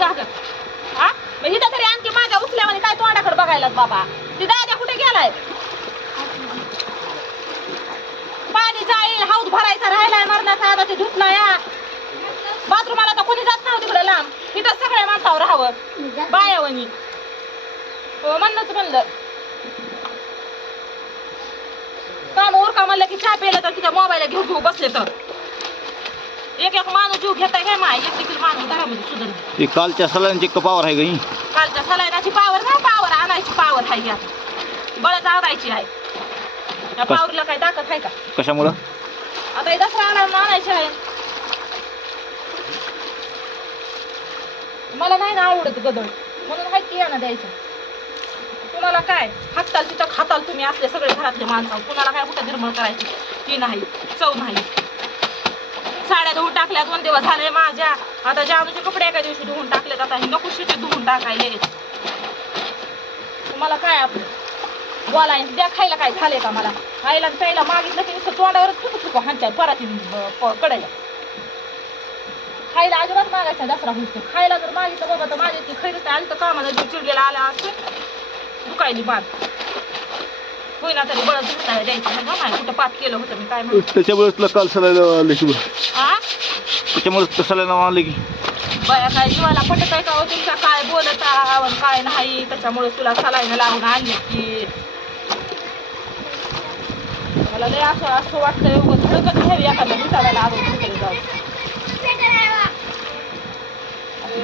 का हा? मग इथं तरी आणखी माझ्या उचल्यामध्ये काय तोंडाकडे बघायलाच बाबा? ती दादा कुठे गेलाय पाणी जाईल हाऊस भरायचा राहिलाय मरणाचा आता ते धुतला या बाथरूमाला तर कोणी जात नव्हतं तिकडे लांब. इथं सगळ्या माणसावर राहावं. बायावणी. हो म्हणणंच म्हणलं. काम उरका म्हणलं की चहा प्यायला तर तिच्या मोबाईल घेऊन घेऊ बसले तर. एक एक माणूस जीव घेताय काय माय एक देखील माणूस घरामध्ये सुधर ते कालच्या सलांची कपावर आहे गई कालच्या सलायनाची पावर ना पावर आणायची पावर आहे या बळच आणायची आहे. कस- पावरला काय ताकद आहे का? कशामुळं? आता हे दसरा आला आणायची आहे मला नाही ना आवडत गदळ. म्हणून हाय की ना द्यायचं. तुम्हाला काय? हाताल तिथं खाताल तुम्ही असले सगळे घरातले माणसं. कुणाला काय कुठं निर्मळ करायची? ती नाही. चव नाही. साड्या धुवून टाकल्या दोन दिवस झाले माझ्या. आता जानूचे कपडे एका दिवशी धुवून टाकलेत आता. हे नको नकुशीचे धुवून टाकायले. तुम्हाला काय आपलं? बोलाय द्या खायला काय झाले का मला? खायला प्यायला मागितलं की नुसतं तोंडावरच चुकू चुकू हाणत्या पराती कडायला खायला अजिबात मागायचा दसरा होतो खायला जर मागितलं बाबा तर माझ्या ती खैरच आली तर कामाला जीव चिडलेला आला असते दुखायली बात. होईना तरी बळच दुखणार द्यायचं. नाही कुठं पात केलं होतं मी काय म्हणतो? त्याच्यामुळेच तुला काल सलायला आले की आ? त्याच्यामुळेच सलायला आले की. बया काय जीवाला पटत आहे का हो तुमच्या? काय बोलत आहात? काय नाही? त्याच्यामुळे तुला सलाईनं लावून आणली की. मला लय असं असं वाटतंय उगाच धडकच घ्यावी एखाद्या विचारायला आलो तिकडे जाऊ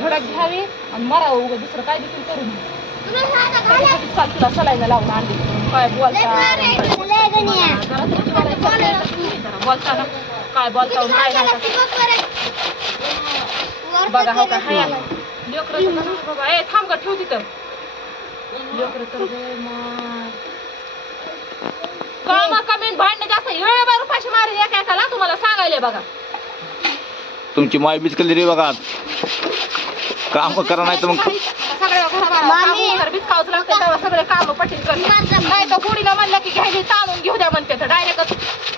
धडक घ्यावी आणि मरावं उगं दुसरं काय देखील करू नये त्याच्यासाठीच काल लावून आणली काय बोलता तुमची बोलताना काय बोलता काय नाही बघा हो का हाय बाबा ए थांब का ठेव तिथं लेकरं तर लय भांडणं जास्त वेळेवर रुपाशी मारे एका एकाला तुम्हाला सांगायला बघा तुमची माय बीच कली रे बघा. काम करा नाही तर मग सगळ्या घराबाहेर बिचकावच लागतं तेव्हा सगळे काम करतात नाही तर कुणीला म्हणलं की घ्यायची ताणून घेऊ द्या म्हणते तर डायरेक्ट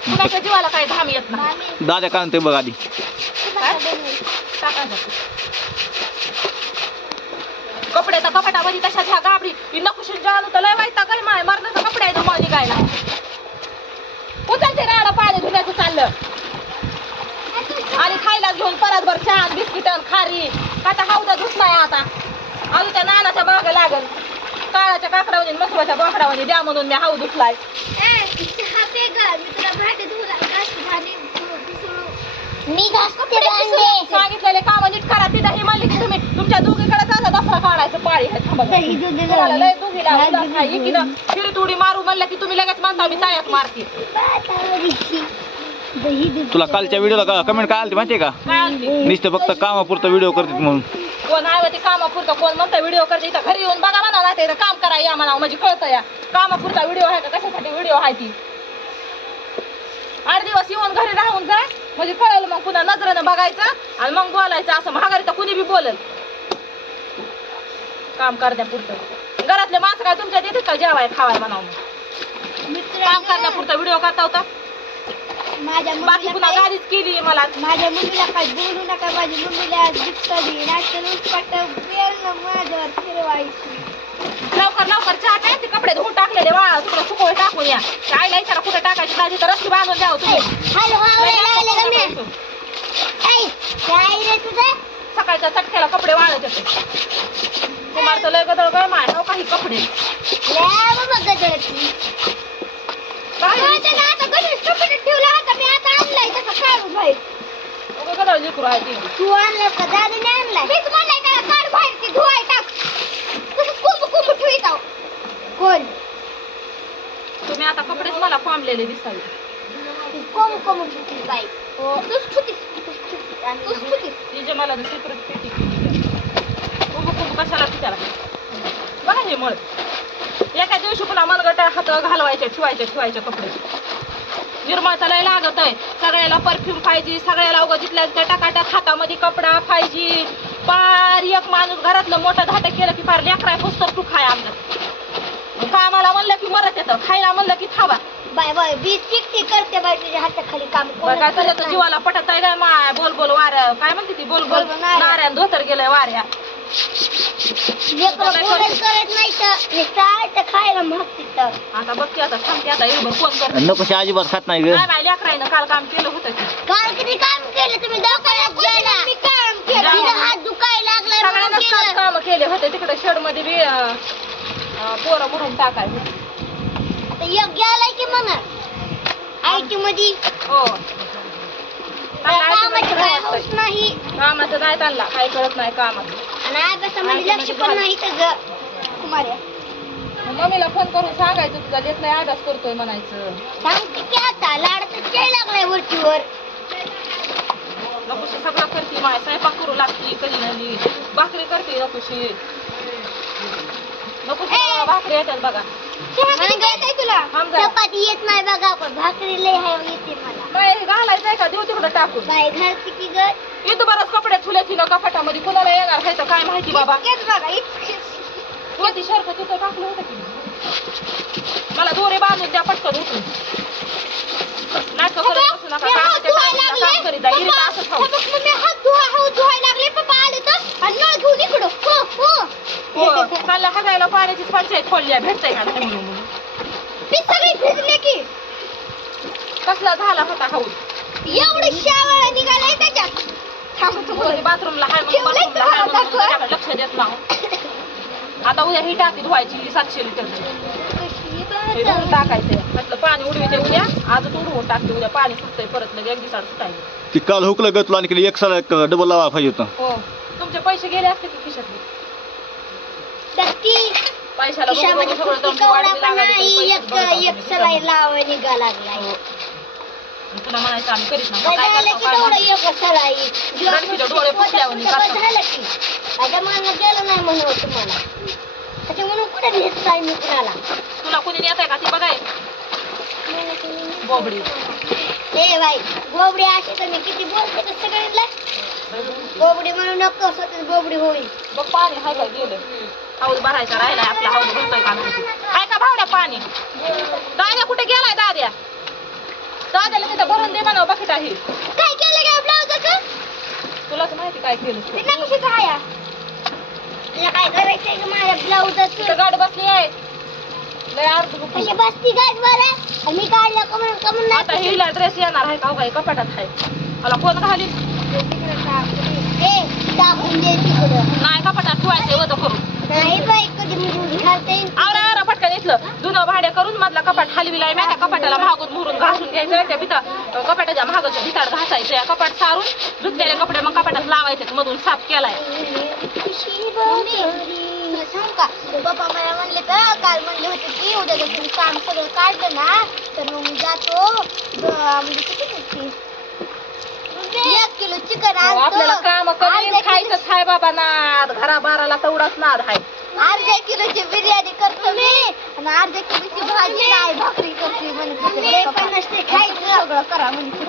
कुणाच्या जीवाला काही घाम येत नाही. दादा काय म्हणते बघ आधी. कपडे तर कपाटामध्ये तशाच ह्या गाबडी. नकुशीन जाणू तर लय वाईट काय माय मरणाचं कपडे आहे मळ निघायला उचलते राडा पाणी धुण्याचं चाललं. आणि खायला घेऊन परतभर छान बिस्किट खारी. आता हावदा धुत नाही आता. अजून त्या नानाच्या मागं लागल. काळाच्या काकडावणी मसुराच्या बोकडावणी द्या म्हणून मी हाऊ धुतलाय. मी घासते भांडे सांगितलेले काम नीट करा. तिथं ही म्हणली की तुम्ही तुमच्या दोघीकडे जाता दसरा काढायचं पाळी आहे. थांबा जरा. दही दूध तुम्हाला लय दोघीला उदास आहे. एकीनं खिळी तुडी मारू म्हणलं की तुम्ही लगेच म्हणता मी तायात मारते. दही दूध तुला कालच्या व्हिडिओला कमेंट काय आली माहितीये का? काय आणली नुसतं फक्त कामापुरतं व्हिडिओ करतात म्हणून. कोण आहे ते कामापुरतं कोण म्हणतं व्हिडिओ करते इथं घरी येऊन बघा म्हणा नाही तर काम करा या म्हणा म्हणजे कळतं या. कामापुरता व्हिडिओ आहे का? कशासाठी व्हिडिओ आहे ती? आठ दिवस येऊन घरी राहून जा. म्हणजे कळलं मग पुन्हा नजरेनं बघायचं आणि मग बोलायचं. असं महागारी तर कुणी बी बोलल. काम करण्यापुरतं. घरातले माणसं काय तुमच्या देतात का जेवाय खावाय म्हणावं मग? काम करण्यापुरता व्हिडिओ करता होता? माझ्या बाकी मम्मीला काय गाडीच केली मला. माझ्या मम्मीला काय बोलू नका माझ्या मम्मीला दुखतं बी नाचून उठपाट बेल माझ्यावर फिरवायची. लवकर लवकर चहा काय ते कपडे धुवून टाकलेले वा तुला सुकोळ टाकून या. त्या आईला विचारा कुठे टाकायची दाजी तर रस्ती बांधून द्यावं तुम्ही. हॅलो काय रे तुझं? सकाळच्या चटक्याला कपडे वाळत येते तुम्हाला तर लय गदळ काय माय हो काही कपडे. लय बाबा गजळती काय? आता गणेश कपडे ठेवला होता बाहेर तू आणलं का आणलाय मीच त्याला काढ बाहेर ती धुवाय टाक तसं कुंभ कुंभ ठेवीत आहो कोण तुम्ही आता कपडेच मला पांबलेले दिसावे. कोंब कोंब बाई हो तूच ठेवतीस तूच आणि तूच मला सिक्रेट पेटी कुंभ कुंभ कशाला विचारा बघा हे मळ. एका दिवशी पुन्हा मनगट हात घालवायच्या ठेवायच्या ठेवायच्या कपडे. निर्मळ तर लय लागत आहे. सगळ्याला परफ्यूम पाहिजे सगळ्याला उगा जिथल्या त्या टाकाटाक हातामध्ये कपडा पाहिजे. पार एक माणूस घरातलं मोठं धाट केलं की फार लेकराय पुस्तक तू खाय आपलं कामाला म्हणलं की मरत येतं खायला म्हणलं की थांबा. बाय बाय बीस टिकटी करते बाई तुझ्या हाताखाली काम. काय तुझ्या करत तर. जीवाला पटत आहे काय माय बोल बोल वाऱ्या काय म्हणते ती? बोल बोल नाऱ्या. धोतर गेलंय वाऱ्या. आता बघते आता थांबते आता एवढं फोन कर नकोशी अजिबात खात नाही ग. काय काल काम केलं होतं की? काल किती काम केलं? तुम्ही दवाखान्यात गेला. मी काम केलं. हात दुखायला लागलाय म्हणून सगळ्यांनाच काल केलं काम केले होते. तिकडे शेडमध्ये बी अं, अं, पोरं भरून टाकायचे आता एक गेलाय की म्हणा आयटी मध्ये हो. कामाची काय हौस वाटतंय. नाही. कामाचं नाही त्यांना काय कळत नाही कामाचं. आणि अभ्यासामध्ये लक्ष पण नाही तर कुमार्या मग मम्मीला फोन करून सांगायचं तुझा लेख नाही अभ्यास करतोय म्हणायचं. सांगते की आता खेळ लागलाय वरतीवर नकोशी सगळं करते माय स्वयंपाक करू लागते कधी नली भाकरी करते नकोशी. नकोशी ए! मला भाकरी येतात बघा. तुला. चपाती येत नाही बघा पण भाकरी लय हाय येते मला. काय घालायचंय का? देऊ तिकडं टाकून. काय घालते की ग. इथं ना कपाटामध्ये कुणाला येणार खायचं काय माहिती बाबा? इतकेच बघा इतकेच. होती शर्ट तिथं टाकलं होतं की. मला दोरे बांधून द्या पटकन उठून. नाटकं करत बसू नका मी हात कामाच्या धुवायला टायमाला काम लागले. करीत जा इरीत पप्पा, असं खाऊ. पप्पा, मम्मी हात धुवा हात धुवायला लागले. पप्पा आले तर. आणि नळ घेऊन इकडं. हो हो. हो हजायला पाण्याचीच पंचायत खोलल्या भेटतंय का नाही? म्हणून म्हणून. मी सगळी भिजले की. कसला झाला होता खाऊ एवढे शावळ निघालाय त्याच्यात. बाथरूमला हाय लक्ष देत आता उद्या ही टाकी धुवायची सातशे लिटरची. हे टाकायचंय. म्हटलं पाणी उडवायचे उद्या आजच उडवून टाकते. उद्या पाणी सुटतंय परत लगे एक दिवसाड सुटायचं. ती काल हुकलं ग तुला आणखी एक साला डबल लावा पाहिजे होतं. हो. तुमचे पैसे गेले असते की खिशातले? ती पैशाला बघून सगळं तुमची वाढती लागायची, बघत लावा निघा लागलाय. तुला म्हणायचं आम्ही करीत नाही. काय करतो? की काय डोळे की. म्हणून म्हणून कुणाला तुला कोणी नेत आहे का? ती बघाय. बोबडी. ए भाई गोबडी अशी तर मी किती बोलते का सगळ्यांना गोबडी म्हणू नको स्वतःच गोबडी होईल. बघ पाणी हाय काय गेलं. हाऊस भरायचा राहिलाय आपला हाऊस भरतोय का? नाही हाय का भावड्या पाणी? दाद्या कुठे गेलाय दाद्या? दाद्याला तिथं भरून दे म्हणा बकेट आहे. काय केलं काय ब्लाऊजाचं? तुलाच माहिती काय केलं ते काय तुला काय करायचंय का माझ्या ब्लाऊजाचं? तिथं गाडी बसली आहे. लय अर्ध बुक कशी बसती गाठ बरं. आणि मी काढलं का म्हणून का म्हणून आता नाही हिला ड्रेस येणार आहे का? हो काय कपाटात आहे. मला कोण घाली ए टाकून दे तिकडं. नाही कपाटात ठेवायचंय वजन करून. नाही बाई कधी मी घालते आवरा आवरा पटकन इथलं. धुणं भाड्या करून मधला कपाट हलविलाय. मी त्या कपाटाला महागून मुरून घासून घ्यायचं. त्या भिता कपाटाच्या महागाच्या भिताड घासायचं कपाट सारून धुतलेले कपडे मग कपाटात लावायचे मधून साफ केलाय. सांगू का पप्पा मला म्हणले का काल म्हणले होते की उद्या जर तुम्ही काम सगळं काढलं ना तर मग मी जातो म्हणजे किती किती एक किलो चिकन हो, आपल्याला काम कमी आणतो खायचंच आहे बाबा नाद. घरा बाराला तेवढाच नाद आहे. अर्ध्या किलोची बिर्याणी करतो मी. आणि अर्ध्या किलोची भाजी नाही भाकरी करते म्हणजे नसते खायचं सगळं करा म्हणजे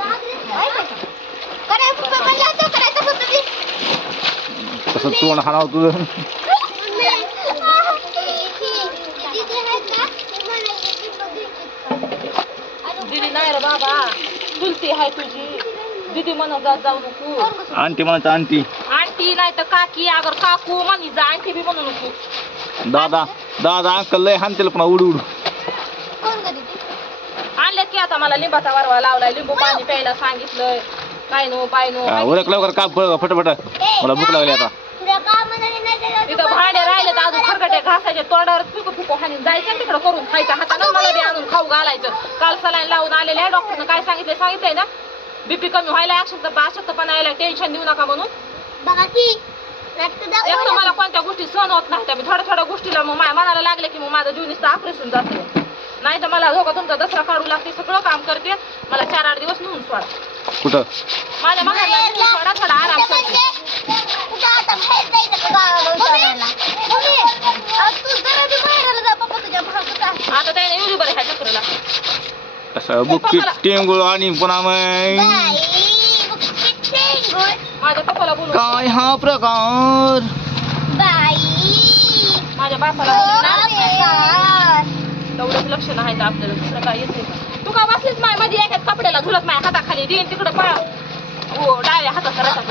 करायचं होतं ते. तसं तोंड हाणाव तुझं. दिदी नाही रे बाबा. चुलती आहे तुझी. दिदी म्हणत जात जाऊ नको. आणटी म्हणायचं आणटी आंटी नाही तर काकी अगर काकू म्हणी जा आंटी बी म्हणू नको दादा दादा अंकल लय हाणतील पण उडू उडू. आणले की आता मला लिंबाचा वारवा लावलाय लिंबू पाणी प्यायला सांगितलंय. काय नो पाय नो हा, उरक लवकर का फटाफट. मला भूक लागली आता. तिथं भांडे राहिले तर अजून खरकटे घासायचे तोंडावर फुकू फुकू हानी जायचं तिकडं करून खायचं हातानं मला बी आणून खाऊ घालायचं. काल सलाईन लावून आलेले आहे डॉक्टरनं काय सांगितलं सांगितलंय ना? बीपी कमी व्हायला अशक्त अशक्तपणा यायला टेन्शन देऊ नका म्हणून. एक तर मला कोणत्या गोष्टी सहन होत नाही त्या मी थोड्या थोड्या गोष्टीला मग माझ्या मनाला लागले की मग माझं जीव नुसतं ऑपरेशन जाते. नाही तर मला धोका तुमचा दसरा काढू लागते सगळं काम करते मला चार आठ दिवस नेऊन सोडा. कुठं? माझ्या मनाला नेऊन सोडा थोडा आराम करते. आता त्याने एवढी बरं ह्या चक्राला असं बुक्की टेंगुळ आणि पुन्हा मग माझ्या पप्पाला बोलून काय हा प्रकार? माझ्या बापाला ना, तेवढंच लक्ष नाही आपल्याला दुसरं काय येते तू का बसलीच मायमध्ये एकाच कपड्याला झुलत माझ्या हाताखाली? देईन तिकडं पळा. हो डाव्या हाताचा रचा